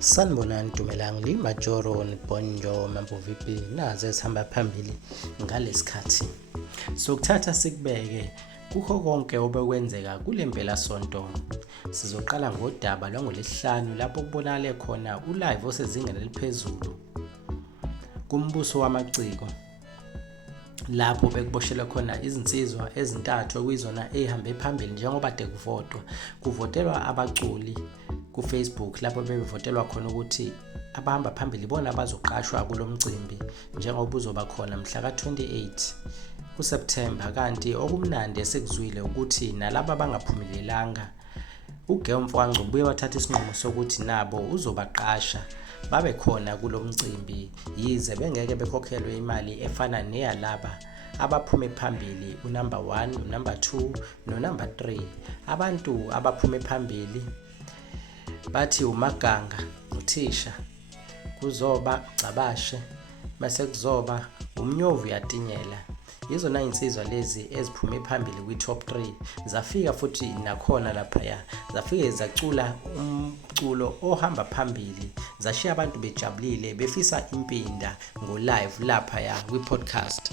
Sanibonani Dumelang Majoro Bonjo Mambo vipi nazo esihamba phambili ngalesikhathi sokuthatha sikubeke kukho konke obekwenzeka kule mpelasonto. Sizoqala ngodaba lwangolesihlanu lapho kubonakale khona ulive osezingeni eliphezulu kumbuso wamaciko, lapho bekuboshelwa khona izinsizwa ezintathu okuyizona ezihambe phambili njengoba kuvotelwa abaculi ku Facebook, lapho bevotelwa khona ukuthi abahamba phambili bona bazoqashwa kulomcimbi njengoba uzoba khona mhla ka-28 kuSeptember. Kanti okumnandi esekuzwile ukuthi nalabo abangaphumelelanga uGeom Mfwangco ubuye wathatha isinqumo sokuthi nabo uzobaqasha babe khona kulomcimbi, yize bengeke bekhokhelwe imali efana neyalaba abaphume phambili, unumber 1, unumber 2 nonumber 3. Abantu abaphume phambili bathi uMaganga, uThisha, kuzoba Cabashe, bese kuzoba uMnyovu Yatinyela. Izona insizwa lezi eziphume phambili kwi-top 3 zafika futhi nakhona laphaya zafike zacula umculo ohamba phambili, zashiya abantu bejabulile befisa impinda ngo live laphaya kwi-podcast.